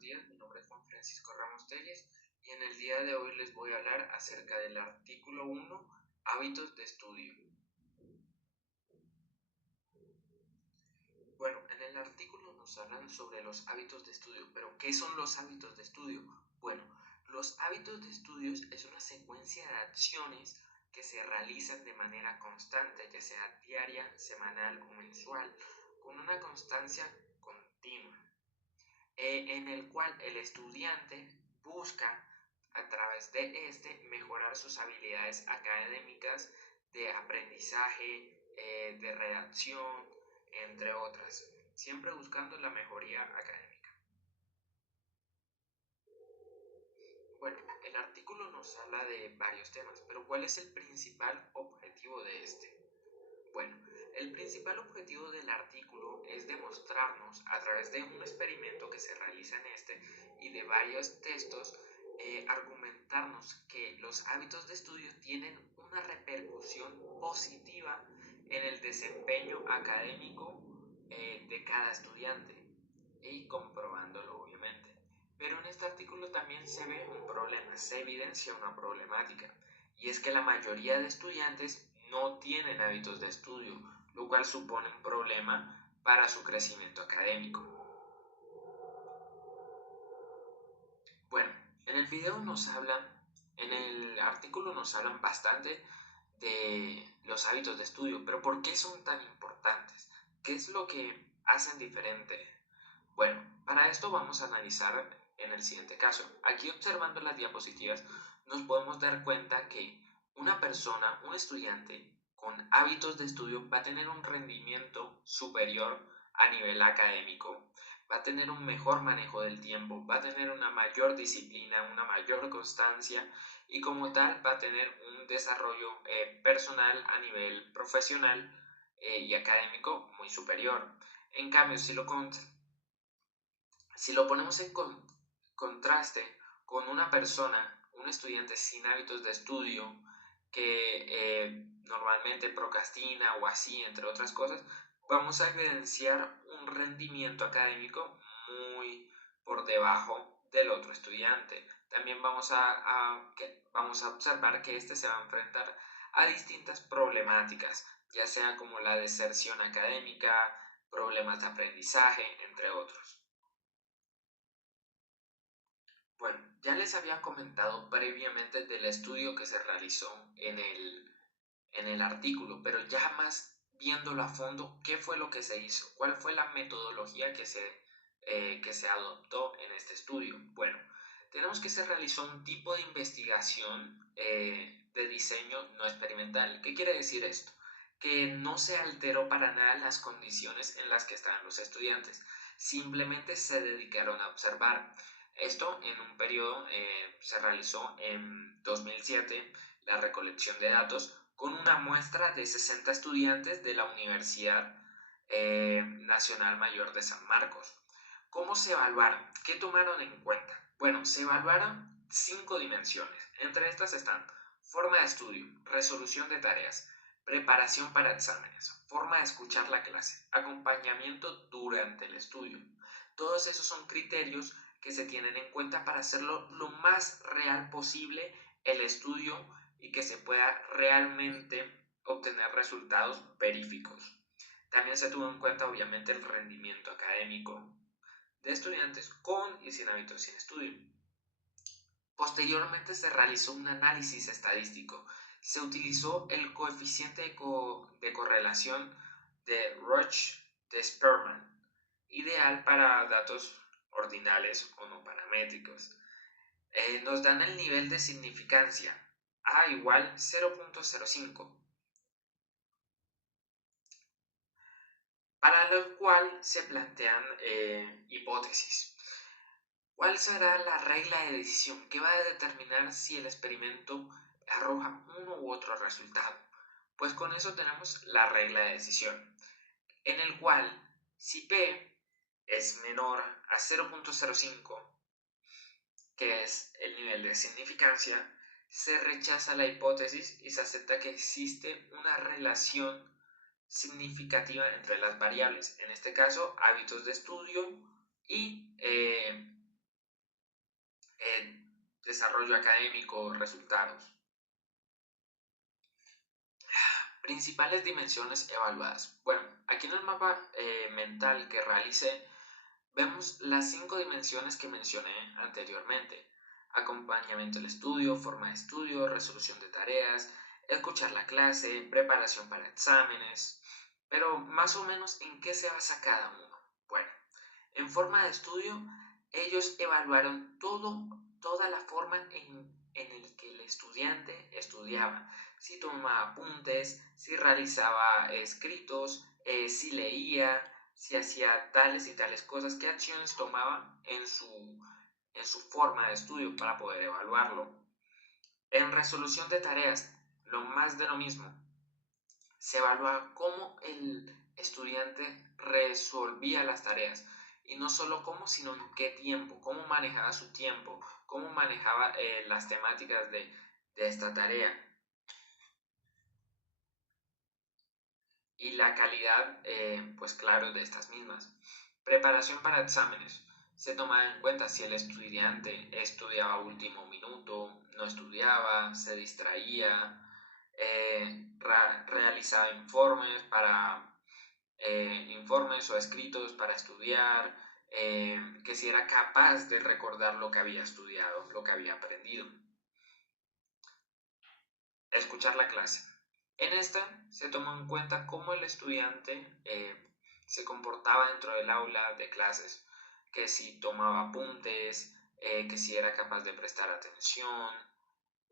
buenos días, mi nombre es Juan Francisco Ramos Telles y en el día de hoy les voy a hablar acerca del artículo 1, hábitos de estudio. Bueno, en el artículo nos hablan sobre los hábitos de estudio, pero ¿qué son los hábitos de estudio? Bueno, los hábitos de estudios es una secuencia de acciones que se realizan de manera constante, ya sea diaria, semanal o mensual, con una constancia continua. En el cual el estudiante busca a través de mejorar sus habilidades académicas, de aprendizaje, de redacción, entre otras, siempre buscando la mejoría académica. Bueno, el artículo nos habla de varios temas, pero ¿cuál es el principal objetivo de este? Bueno, el principal objetivo del artículo es demostrarnos a través de un experimento que se realiza en y de varios textos, argumentarnos que los hábitos de estudio tienen una repercusión positiva en el desempeño académico de cada estudiante y comprobándolo obviamente. Pero en este artículo también se ve un problema, se evidencia una problemática, y es que la mayoría de estudiantes no tienen hábitos de estudio, lo cual supone un problema para su crecimiento académico. Bueno, en el artículo nos hablan bastante de los hábitos de estudio, pero ¿por qué son tan importantes? ¿Qué es lo que hacen diferente? Bueno, para esto vamos a analizar en el siguiente caso. Aquí observando las diapositivas nos podemos dar cuenta que una persona, un estudiante con hábitos de estudio va a tener un rendimiento superior a nivel académico, va a tener un mejor manejo del tiempo, va a tener una mayor disciplina, una mayor constancia y como tal va a tener un desarrollo personal a nivel profesional y académico muy superior. En cambio, si lo ponemos en contraste con una persona, un estudiante sin hábitos de estudio, que normalmente procrastina o así, entre otras cosas, vamos a evidenciar un rendimiento académico muy por debajo del otro estudiante. También vamos a observar que se va a enfrentar a distintas problemáticas, ya sea como la deserción académica, problemas de aprendizaje, entre otros. Bueno, ya les había comentado previamente del estudio que se realizó en el artículo, pero ya más viéndolo a fondo, ¿qué fue lo que se hizo? ¿Cuál fue la metodología que se adoptó en este estudio? Bueno, tenemos que se realizó un tipo de investigación de diseño no experimental. ¿Qué quiere decir esto? Que no se alteró para nada las condiciones en las que estaban los estudiantes, simplemente se dedicaron a observar. Esto en un periodo se realizó en 2007, la recolección de datos con una muestra de 60 estudiantes de la Universidad Nacional Mayor de San Marcos. ¿Cómo se evaluaron? ¿Qué tomaron en cuenta? Bueno, se evaluaron 5 dimensiones. Entre estas están forma de estudio, resolución de tareas, preparación para exámenes, forma de escuchar la clase, acompañamiento durante el estudio. Todos esos son criterios que se tienen en cuenta para hacerlo lo más real posible el estudio y que se pueda realmente obtener resultados veríficos. También se tuvo en cuenta obviamente el rendimiento académico de estudiantes con y sin hábitos sin estudio. Posteriormente se realizó un análisis estadístico. Se utilizó el coeficiente de correlación de Roche-de-Sperman, ideal para datos ordinales o no paramétricos. Nos dan el nivel de significancia A igual 0.05, para lo cual se plantean hipótesis. ¿Cuál será la regla de decisión que va a determinar si el experimento arroja uno u otro resultado? Pues con eso tenemos la regla de decisión, en el cual si P es menor a 0.05, que es el nivel de significancia, se rechaza la hipótesis y se acepta que existe una relación significativa entre las variables, en este caso hábitos de estudio y desarrollo académico, resultados. Principales dimensiones evaluadas. Bueno, aquí en el mapa mental que realicé vemos las 5 dimensiones que mencioné anteriormente: acompañamiento al estudio, forma de estudio, resolución de tareas, escuchar la clase, preparación para exámenes. Pero más o menos, ¿en qué se basa cada uno? Bueno, en forma de estudio, ellos evaluaron toda la forma en el que el estudiante estudiaba, si tomaba apuntes, si realizaba escritos, si leía, si hacía tales y tales cosas, qué acciones tomaba en su forma de estudio para poder evaluarlo. En resolución de tareas, lo más de lo mismo. Se evalúa cómo el estudiante resolvía las tareas, y no solo cómo, sino en qué tiempo, cómo manejaba su tiempo, cómo manejaba las temáticas de esta tarea y la calidad, pues claro, de estas mismas. Preparación para exámenes. Se tomaba en cuenta si el estudiante estudiaba a último minuto, no estudiaba, se distraía, realizaba informes o escritos para estudiar, que si era capaz de recordar lo que había estudiado, lo que había aprendido. Escuchar la clase. En esta se tomó en cuenta cómo el estudiante se comportaba dentro del aula de clases, que si tomaba apuntes, que si era capaz de prestar atención,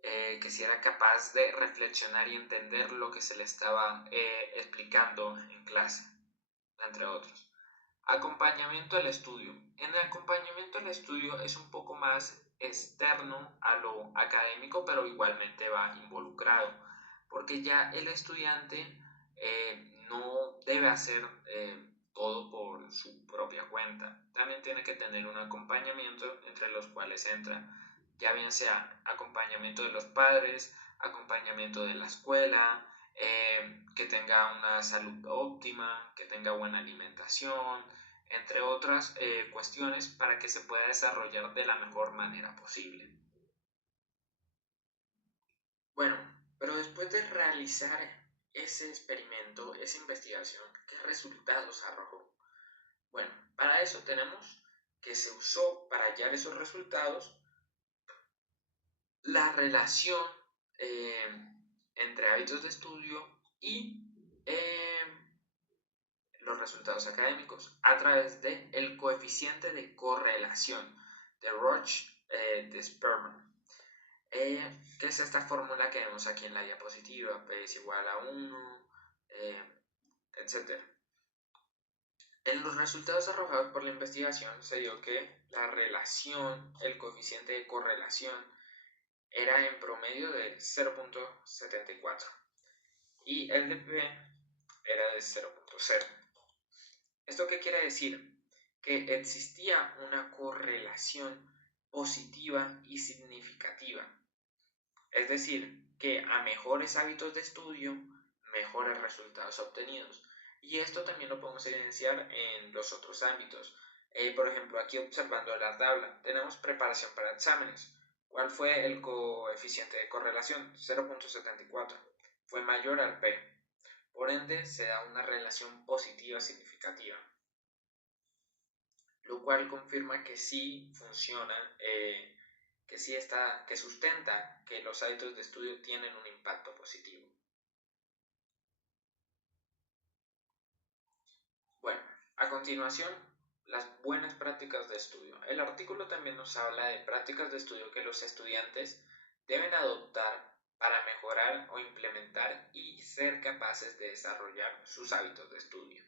que si era capaz de reflexionar y entender lo que se le estaba explicando en clase, entre otros. Acompañamiento al estudio. En el acompañamiento al estudio es un poco más externo a lo académico, pero igualmente va involucrado, porque ya el estudiante no debe hacer todo por su propia cuenta. También tiene que tener un acompañamiento, entre los cuales entra ya bien sea acompañamiento de los padres, acompañamiento de la escuela, que tenga una salud óptima, que tenga buena alimentación, entre otras cuestiones, para que se pueda desarrollar de la mejor manera posible. Bueno, pero después de realizar ese experimento, esa investigación, ¿qué resultados arrojó? Bueno, para eso tenemos que se usó para hallar esos resultados la relación eh, entre hábitos de estudio y eh, los resultados académicos a través del coeficiente de correlación de Roche-Sperman, que es esta fórmula que vemos aquí en la diapositiva: P es igual a 1, etc. En los resultados arrojados por la investigación se dio que la relación, el coeficiente de correlación, era en promedio de 0.74 y el de P era de 0.0. ¿Esto qué quiere decir? Que existía una correlación positiva y significativa. Es decir, que a mejores hábitos de estudio, mejores resultados obtenidos. Y esto también lo podemos evidenciar en los otros ámbitos. Por ejemplo, aquí observando la tabla, tenemos preparación para exámenes. ¿Cuál fue el coeficiente de correlación? 0.74. Fue mayor al P. Por ende, se da una relación positiva significativa, lo cual confirma que sí funciona, que sustenta que los hábitos de estudio tienen un impacto positivo. Bueno, a continuación, las buenas prácticas de estudio. El artículo también nos habla de prácticas de estudio que los estudiantes deben adoptar para mejorar o implementar y ser capaces de desarrollar sus hábitos de estudio.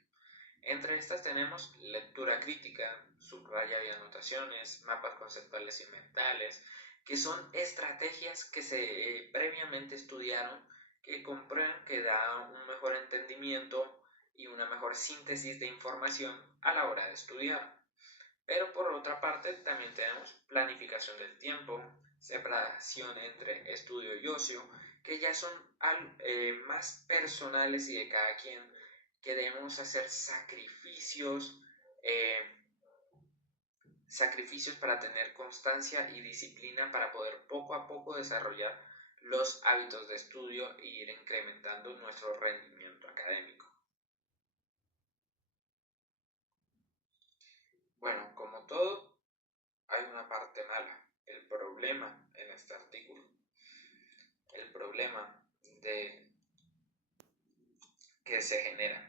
Entre estas tenemos lectura crítica, subraya y anotaciones, mapas conceptuales y mentales, que son estrategias que se previamente estudiaron, que comprueban que da un mejor entendimiento y una mejor síntesis de información a la hora de estudiar. Pero por otra parte también tenemos planificación del tiempo, separación entre estudio y ocio, que ya son más personales y de cada quien, que debemos hacer sacrificios sacrificios para tener constancia y disciplina para poder poco a poco desarrollar los hábitos de estudio e ir incrementando nuestro rendimiento académico. Bueno, como todo, hay una parte mala. El problema en este artículo, el problema de que se genera.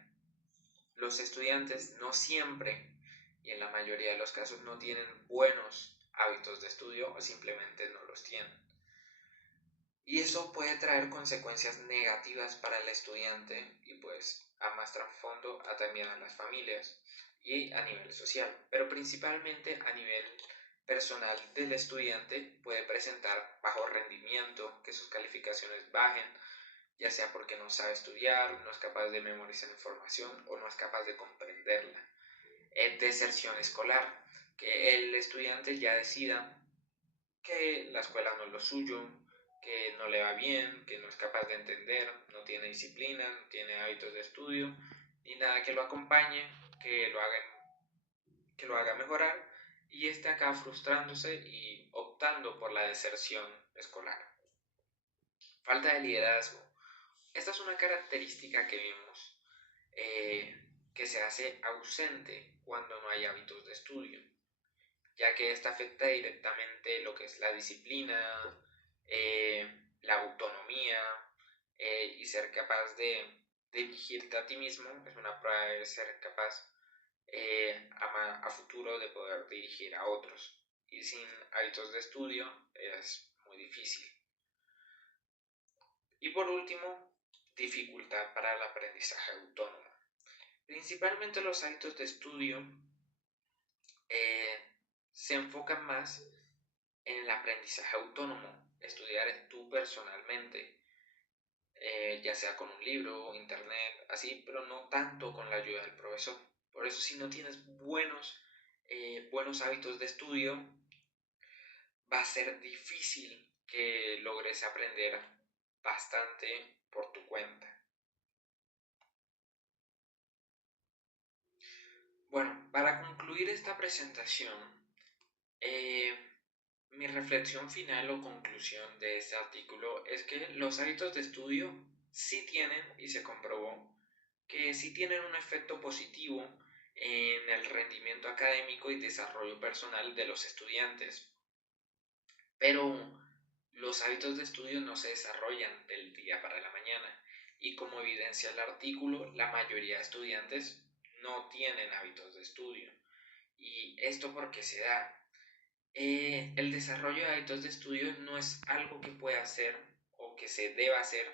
Los estudiantes no siempre y en la mayoría de los casos no tienen buenos hábitos de estudio o simplemente no los tienen. Y eso puede traer consecuencias negativas para el estudiante y pues a más trasfondo también a las familias y a nivel social, pero principalmente a nivel personal del estudiante puede presentar bajo rendimiento, que sus calificaciones bajen, ya sea porque no sabe estudiar, no es capaz de memorizar información o no es capaz de comprenderla. Deserción escolar, que el estudiante ya decida que la escuela no es lo suyo, que no le va bien, que no es capaz de entender, no tiene disciplina, no tiene hábitos de estudio, ni nada que lo acompañe, que lo haga mejorar, y esté acá frustrándose y optando por la deserción escolar. Falta de liderazgo. Esta es una característica que vemos que se hace ausente cuando no hay hábitos de estudio, ya que esta afecta directamente lo que es la disciplina, la autonomía y ser capaz de dirigirte a ti mismo. Es una prueba de ser capaz a futuro de poder dirigir a otros, y sin hábitos de estudio es muy difícil. Y por último, dificultad para el aprendizaje autónomo. Principalmente los hábitos de estudio se enfocan más en el aprendizaje autónomo, estudiar tú personalmente, ya sea con un libro, internet, así, pero no tanto con la ayuda del profesor. Por eso si no tienes buenos hábitos de estudio, va a ser difícil que logres aprender bastante por tu cuenta. Bueno, para concluir esta presentación, mi reflexión final o conclusión de este artículo es que los hábitos de estudio sí tienen, y se comprobó, que sí tienen un efecto positivo en el rendimiento académico y desarrollo personal de los estudiantes. Pero los hábitos de estudio no se desarrollan del día para la mañana, y como evidencia el artículo, la mayoría de estudiantes no tienen hábitos de estudio. ¿Y esto por qué se da? El desarrollo de hábitos de estudio no es algo que pueda hacer o que se deba hacer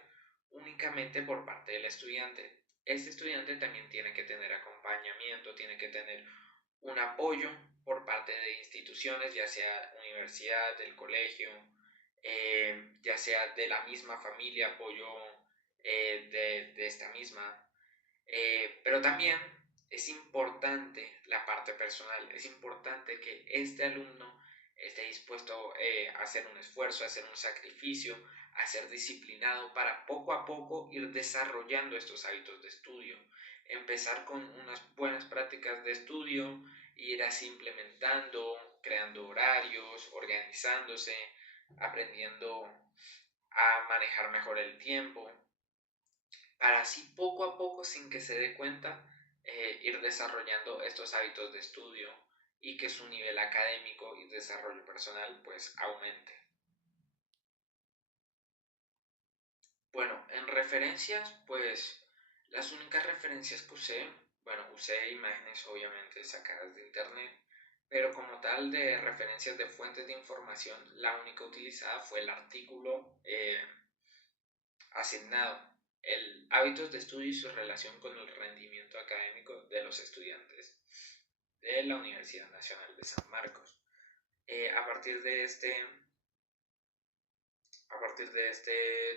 únicamente por parte del estudiante. Este estudiante también tiene que tener acompañamiento, tiene que tener un apoyo por parte de instituciones, ya sea universidad, del colegio, ya sea de la misma familia, apoyo de esta misma. Pero también es importante la parte personal, es importante que este alumno esté dispuesto a hacer un esfuerzo, a hacer un sacrificio, a ser disciplinado para poco a poco ir desarrollando estos hábitos de estudio. Empezar con unas buenas prácticas de estudio, ir así implementando, creando horarios, organizándose, aprendiendo a manejar mejor el tiempo, para así poco a poco, sin que se dé cuenta, ir desarrollando estos hábitos de estudio y que su nivel académico y desarrollo personal pues aumente. Bueno, en referencias, pues las únicas referencias que usé imágenes obviamente sacadas de internet, pero como tal de referencias de fuentes de información, la única utilizada fue el artículo asignado, el hábitos de estudio y su relación con el rendimiento académico de los estudiantes de la Universidad Nacional de San Marcos. A partir de este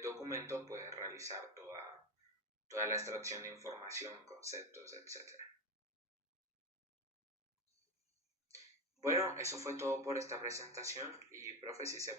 documento puedes realizar toda la extracción de información, conceptos, etc. Bueno, eso fue todo por esta presentación, y profe, si se